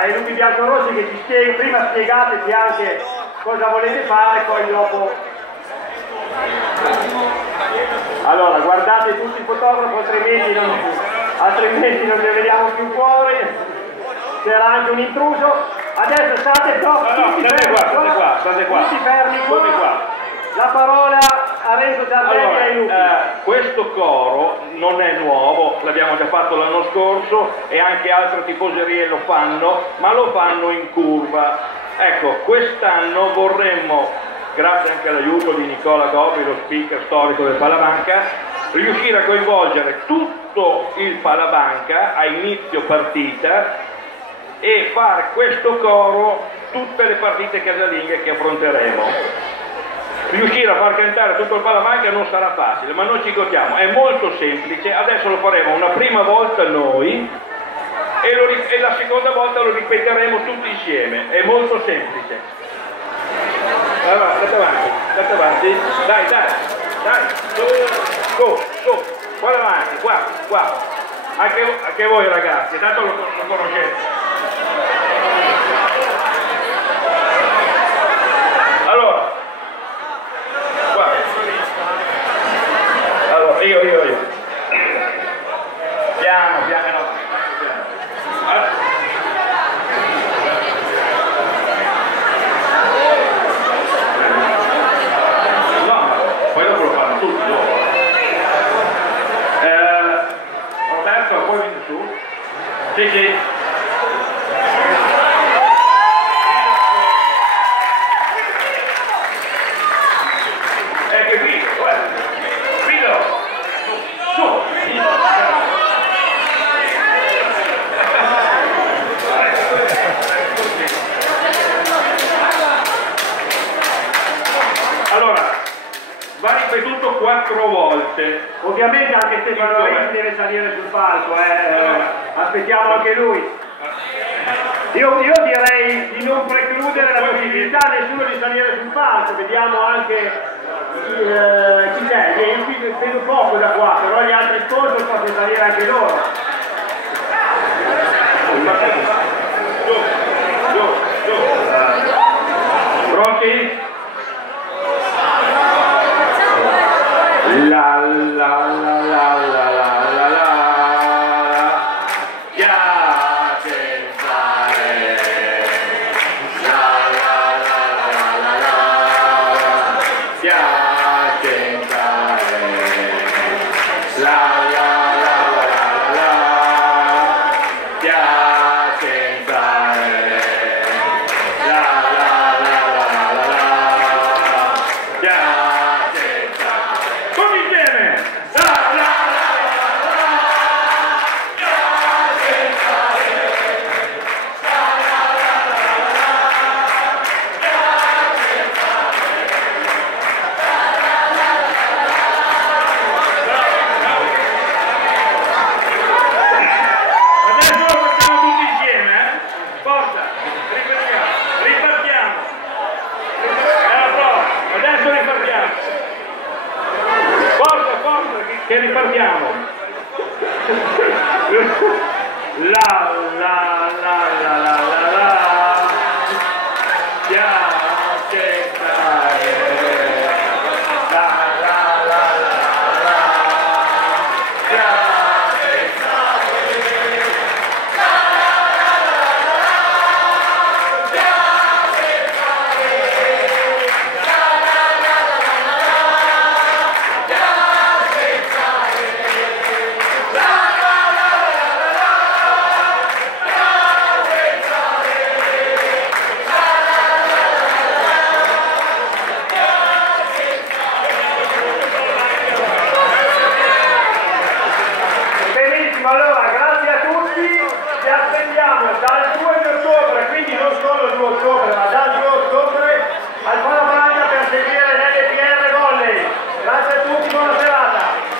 ai lupi biancorossi che ci spieghi, prima spiegateci anche cosa volete fare, poi dopo. Allora, guardate tutti il fotografo, altrimenti non ne vediamo più fuori. C'era anche un intruso. Adesso state tutti fermi qua. La parola a Renzo Giardelli ai lupi. Questo coro non è nuovo, l'abbiamo già fatto l'anno scorso e anche altre tifoserie lo fanno, ma lo fanno in curva. Ecco, quest'anno vorremmo, grazie anche all'aiuto di Nicola Gobbi, lo speaker storico del Pallabanca, riuscire a coinvolgere tutto il Pallabanca a inizio partita e fare questo coro tutte le partite casalinghe che affronteremo. Riuscire a far cantare tutto il Pallabanca non sarà facile, ma noi ci contiamo, è molto semplice. Adesso lo faremo una prima volta noi e la seconda volta lo ripeteremo tutti insieme, è molto semplice. Allora, andate avanti, dai, go, qua davanti, qua, anche voi ragazzi, tanto lo conoscete. Allora, io. Piano. No, poi dopo lo fanno tutti dopo. Roberto, poi vieni su? Sì. Che qui, guarda. Allora, va ripetuto 4 volte. Ovviamente anche Stefano Lorenzi deve salire sul palco, aspettiamo anche lui. Io direi di non precludere la possibilità a nessuno di salire sul palco, vediamo anche chi c'è, io vedo poco da qua, però gli altri sponsor possono salire anche loro. Giù. Pronti? Che ripartiamo.